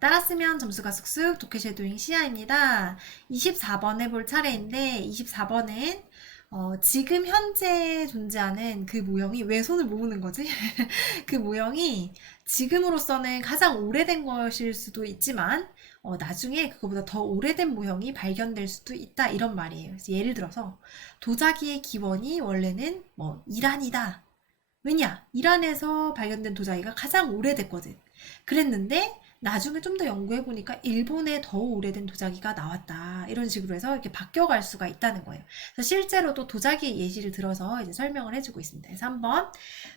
따라 쓰면 점수가 쑥쑥 독해 쉐도잉 시야입니다. 24번 해볼 차례인데 24번은 지금 현재 존재하는 그 모형이 왜 손을 모으는 거지? 그 모형이 지금으로서는 가장 오래된 것일 수도 있지만 나중에 그거보다 더 오래된 모형이 발견될 수도 있다 이런 말이에요. 그래서 예를 들어서 도자기의 기원이 원래는 뭐 이란이다. 왜냐? 이란에서 발견된 도자기가 가장 오래됐거든. 그랬는데 나중에 좀 더 연구해보니까 일본에 더 오래된 도자기가 나왔다. 이런 식으로 해서 이렇게 바뀌어갈 수가 있다는 거예요. 그래서 실제로도 도자기의 예시를 들어서 이제 설명을 해주고 있습니다. 그래서 한번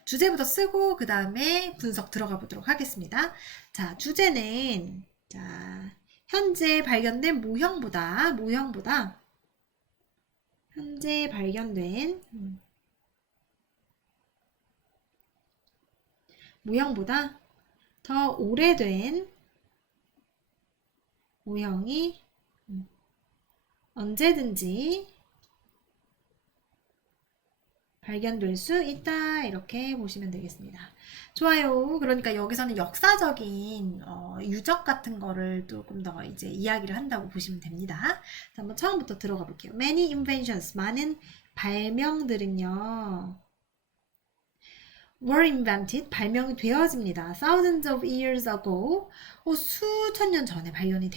주제부터 쓰고 그 다음에 분석 들어가 보도록 하겠습니다. 자, 주제는 자, 현재 발견된 모형보다 현재 발견된 모형보다 더 오래된 모형이 언제든지 발견될 수 있다 이렇게 보시면 되겠습니다. 좋아요. 그러니까 여기서는 역사적인 유적 같은 거를 조금 더 이제 이야기를 한다고 보시면 됩니다. 자, 한번 처음부터 들어가 볼게요. Many inventions, 많은 발명들은요. were invented, 발명이 되어집니다. Thousands of years ago, 수천 년 전에 발명이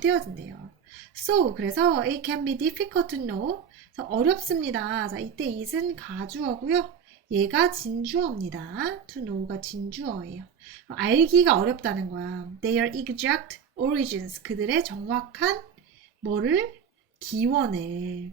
되어진대요. So, 그래서 it can be difficult to know. 그래서 어렵습니다. 자, 이때 it은 가주어고요. 얘가 진주어입니다. to know가 진주어예요. 알기가 어렵다는 거야. Their exact origins, 그들의 정확한 뭐를? 기원을.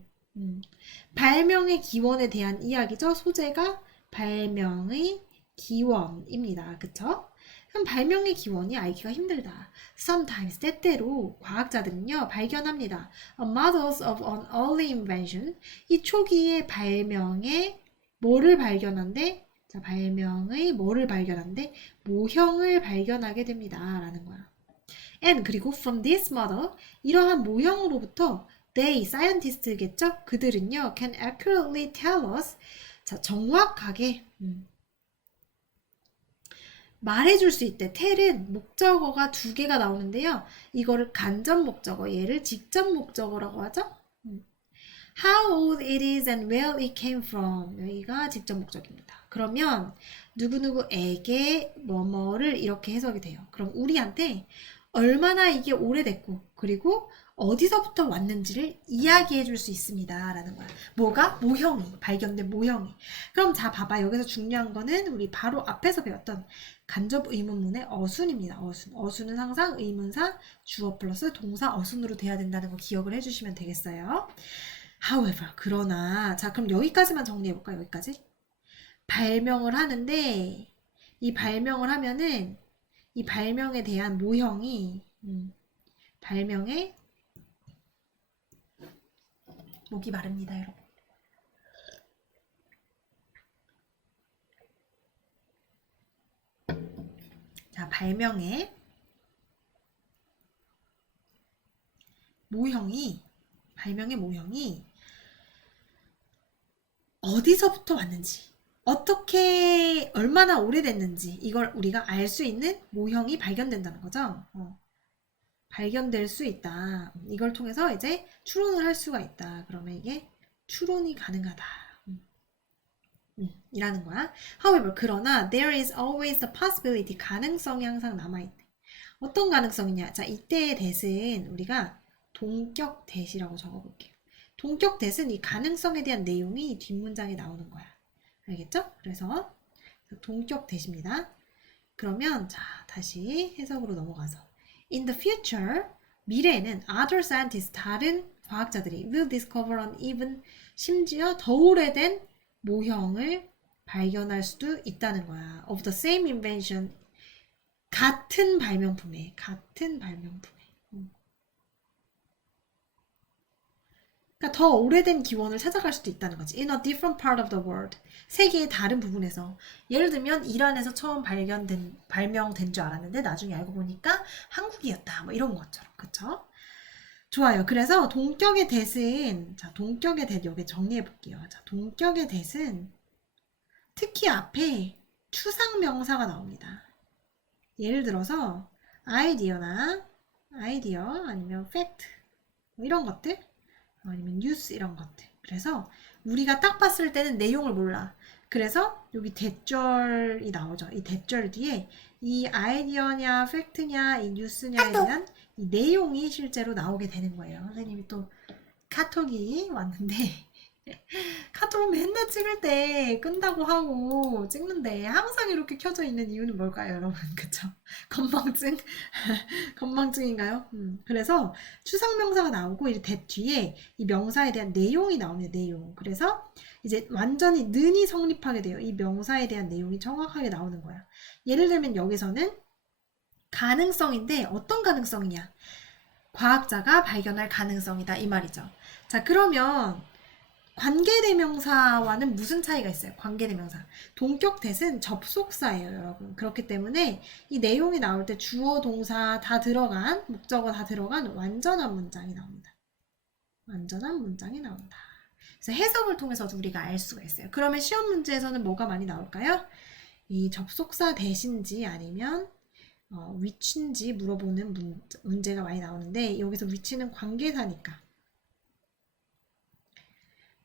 발명의 기원에 대한 이야기죠. 소재가 발명의 기원입니다. 그쵸? 그럼 발명의 기원이 알기가 힘들다. Sometimes, 때때로 과학자들은요, 발견합니다. Models of an early invention. 이 초기의 발명의 뭐를 발견한대? 자, 발명의 뭐를 발견한대? 모형을 발견하게 됩니다. 라는 거야. And 그리고 from this model, 이러한 모형으로부터 they, scientist겠죠? 그들은요, can accurately tell us, 자, 정확하게 말해줄 수 있대. tell은 목적어가 두 개가 나오는데요. 이거를 간접 목적어, 얘를 직접 목적어라고 하죠. How old it is and where it came from. 여기가 직접 목적입니다. 그러면 누구누구에게 뭐뭐를 이렇게 해석이 돼요. 그럼 우리한테 얼마나 이게 오래됐고 그리고 어디서부터 왔는지를 이야기해 줄 수 있습니다. 라는 거야. 뭐가? 모형이. 발견된 모형이. 그럼 자, 봐봐. 여기서 중요한 거는 우리 바로 앞에서 배웠던 간접 의문문의 어순입니다. 어순. 어순은 항상 의문사, 주어 플러스 동사 어순으로 돼야 된다는 거 기억을 해주시면 되겠어요. However, 그러나, 자, 그럼 여기까지만 정리해볼까요? 여기까지? 발명을 하는데, 이 발명을 하면은, 이 발명에 대한 모형이, 발명에, 목이 마릅니다, 여러분. 자, 발명의 모형이 어디서부터 왔는지, 어떻게, 얼마나 오래됐는지, 이걸 우리가 알 수 있는 모형이 발견된다는 거죠. 발견될 수 있다. 이걸 통해서 이제 추론을 할 수가 있다. 그러면 이게 추론이 가능하다. 이라는 거야. However, 그러나 there is always the possibility. 가능성이 항상 남아있대. 어떤 가능성이냐? 자, 이때의 that은 우리가 동격 that이라고 적어볼게요. 동격 that은 이 가능성에 대한 내용이 뒷문장에 나오는 거야. 알겠죠? 그래서 동격 that입니다. 그러면 자, 다시 해석으로 넘어가서 In the future, 미래에는 other scientists, 다른 과학자들이 will discover an even, 심지어 더 오래된 모형을 발견할 수도 있다는 거야. Of the same invention, 같은 발명품에. 그러니까 더 오래된 기원을 찾아갈 수도 있다는 거지. In a different part of the world. 세계의 다른 부분에서. 예를 들면 이란에서 처음 발명된 줄 알았는데 나중에 알고 보니까 한국이었다. 뭐 이런 것처럼. 그쵸? 좋아요. 그래서 동격의 that은, 자, 동격의 that 여기 정리해 볼게요. 자, 동격의 that은 특히 앞에 추상명사가 나옵니다. 예를 들어서 아이디어 아니면 fact 뭐 이런 것들 아니면 뉴스 이런 것들. 그래서 우리가 딱 봤을 때는 내용을 몰라. 그래서 여기 대절이 나오죠. 이 대절 뒤에 이 아이디어냐 팩트냐 이 뉴스냐에 대한 이 내용이 실제로 나오게 되는 거예요. 선생님이 또 카톡이 왔는데 카톡 맨날 찍을 때 끈다고 하고 찍는데 항상 이렇게 켜져 있는 이유는 뭘까요, 여러분? 그쵸? 건망증? 건망증인가요? 그래서 추상명사가 나오고 이 대 뒤에 이 명사에 대한 내용이 나옵니다. 내용. 그래서 이제 완전히 는이 성립하게 돼요. 이 명사에 대한 내용이 정확하게 나오는 거야. 예를 들면 여기서는 가능성인데 어떤 가능성이냐? 과학자가 발견할 가능성이다 이 말이죠. 자, 그러면 관계대명사와는 무슨 차이가 있어요? 관계대명사. 동격 대은 접속사예요, 여러분. 그렇기 때문에 이 내용이 나올 때 주어, 동사 다 들어간, 목적어 다 들어간 완전한 문장이 나옵니다. 완전한 문장이 나온다. 그래서 해석을 통해서도 우리가 알 수가 있어요. 그러면 시험 문제에서는 뭐가 많이 나올까요? 이 접속사 대신지 아니면 which인지 물어보는 문제가 많이 나오는데 여기서 which는 관계사니까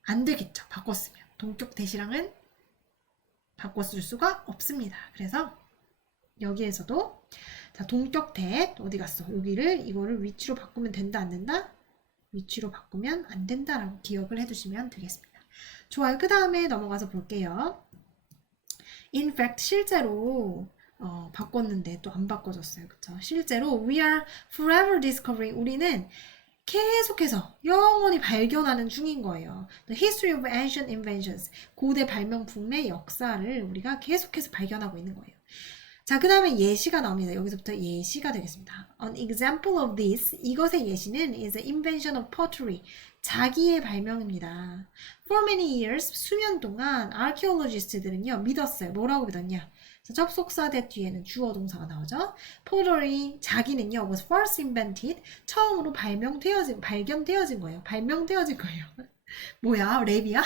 안 되겠죠. 바꿨으면. 동격 대시랑은 바꿔쓸 수가 없습니다. 그래서 여기에서도 자, 동격 대 어디 갔어? 이거를 위치로 바꾸면 된다 안 된다? 위치로 바꾸면 안 된다라고 기억을 해두시면 되겠습니다. 좋아요. 그 다음에 넘어가서 볼게요. In fact 실제로 바꿨는데 또 안 바꿔졌어요. 그쵸? 실제로 we are forever discovering 우리는 계속해서 영원히 발견하는 중인 거예요. The history of ancient inventions. 고대 발명품의 역사를 우리가 계속해서 발견하고 있는 거예요. 자, 그 다음에 예시가 나옵니다. 여기서부터 예시가 되겠습니다. An example of this. 이것의 예시는 is the invention of pottery. 자기의 발명입니다. For many years, 수년 동안 archaeologist들은요, 믿었어요. 뭐라고 믿었냐? 접속사 대 뒤에는 주어 동사가 나오죠. pottery 자기는요 was first invented 처음으로 발견되어진 거예요. 발명되어진 거예요. 뭐야 랩이야?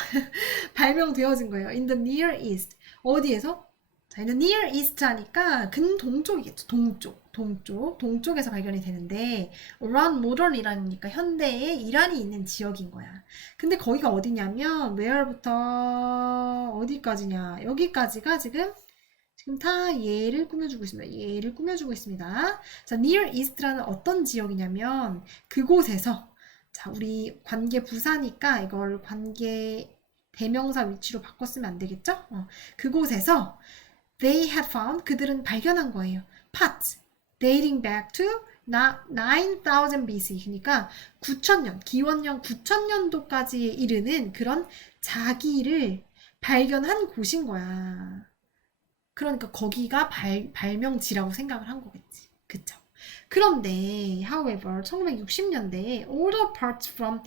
발명되어진 거예요. In the Near East 어디에서? 자, in the Near East 하니까 근동쪽이겠죠. 동쪽에서 발견이 되는데 around modern 이란이니까 현대에 이란이 있는 지역인 거야. 근데 거기가 어디냐면 where부터 어디까지냐 여기까지가 지금 다 얘를 꾸며주고 있습니다. 자, Near East라는 어떤 지역이냐면 그곳에서 자, 우리 관계 부사니까 이걸 관계 대명사 위치로 바꿨으면 안 되겠죠? 그곳에서 they had found 그들은 발견한 거예요. pots dating back to 9000 BC 그러니까 9000년 기원년 9000년도까지에 이르는 그런 자기를 발견한 곳인 거야. 그러니까 거기가 발명지라고 생각을 한 거겠지. 그쵸? 그런데, however, 1960년대에 older parts from,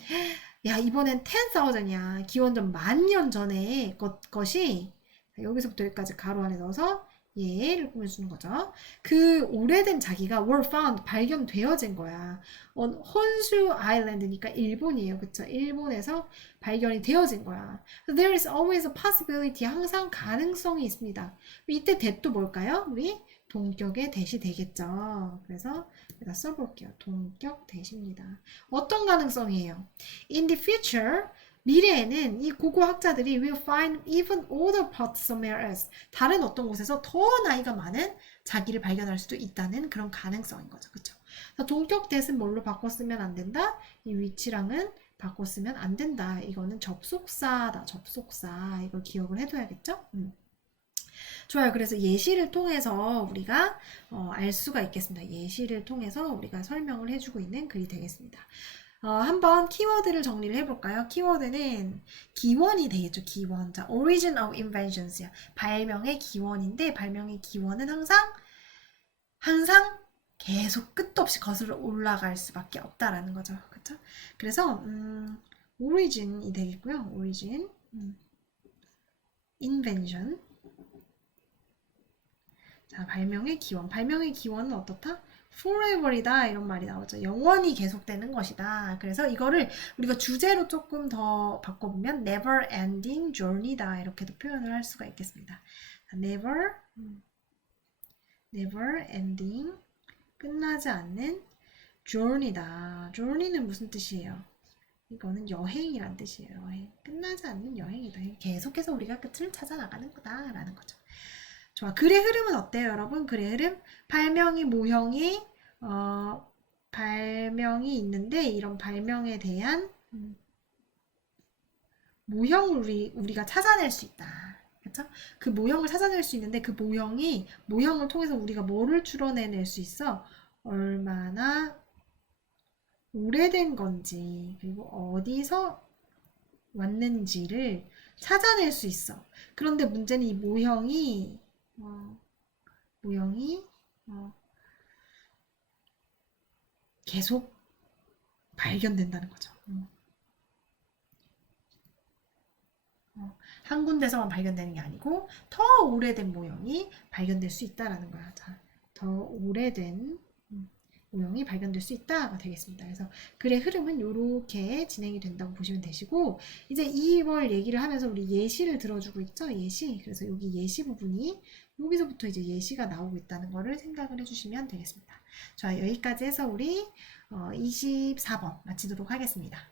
야, 이번엔 10,000이야. 기원전 10,000년 전에 것이, 여기서부터 여기까지 가로 안에 넣어서 얘를 꾸며주는 거죠. 그 오래된 자기가 were found, 발견되어진 거야. 혼슈 아일랜드니까 일본이에요. 그쵸? 일본에서 발견이 되어진 거야. There is always a possibility. 항상 가능성이 있습니다. 이때 that도 뭘까요? 우리 동격의 that이 되겠죠. 그래서 여기다 써볼게요. 동격 that입니다. 어떤 가능성이에요? In the future, 미래에는 이 고고학자들이 will find even older parts somewhere else. 다른 어떤 곳에서 더 나이가 많은 자기를 발견할 수도 있다는 그런 가능성인 거죠. 그쵸? 동격 that은 뭘로 바꿨으면 안 된다? 이 위치랑은 바꿨으면 안 된다. 이거는 접속사다. 접속사. 이걸 기억을 해둬야겠죠? 좋아요. 그래서 예시를 통해서 우리가 알 수가 있겠습니다. 예시를 통해서 우리가 설명을 해주고 있는 글이 되겠습니다. 한번 키워드를 정리를 해볼까요? 키워드는 기원이 되겠죠. 기원. 자, origin of inventions야. 발명의 기원인데 발명의 기원은 항상 계속 끝도 없이 거슬러 올라갈 수밖에 없다라는 거죠. 그쵸? 그래서 origin이 되겠고요. origin, invention. 자, 발명의 기원. 발명의 기원은 어떻다? forever이다 이런 말이 나오죠. 영원히 계속되는 것이다. 그래서 이거를 우리가 주제로 조금 더 바꿔보면 never ending journey다 이렇게도 표현을 할 수가 있겠습니다. never ending 끝나지 않는 journey다. journey는 무슨 뜻이에요? 이거는 여행이란 뜻이에요. 여행. 끝나지 않는 여행이다. 계속해서 우리가 끝을 찾아 나가는 거다라는 거죠. 좋아. 글의 흐름은 어때요, 여러분? 글의 흐름? 발명이 모형이 발명이 있는데 이런 발명에 대한 모형을 우리가 찾아낼 수 있다. 그렇죠? 그 모형을 찾아낼 수 있는데 그 모형을 통해서 우리가 뭐를 추론해낼 수 있어? 얼마나 오래된 건지 그리고 어디서 왔는지를 찾아낼 수 있어. 그런데 문제는 이 모형이 계속 발견된다는 거죠. 한 군데서만 발견되는 게 아니고 더 오래된 모형이 발견될 수 있다라는 거야. 자, 더 오래된 모형이 발견될 수 있다가 되겠습니다. 그래서 글의 흐름은 이렇게 진행이 된다고 보시면 되시고 이제 2월 얘기를 하면서 우리 예시를 들어주고 있죠. 예시. 그래서 여기 예시 부분이 여기서부터 이제 예시가 나오고 있다는 거를 생각을 해주시면 되겠습니다. 자, 여기까지 해서 우리 24번 마치도록 하겠습니다.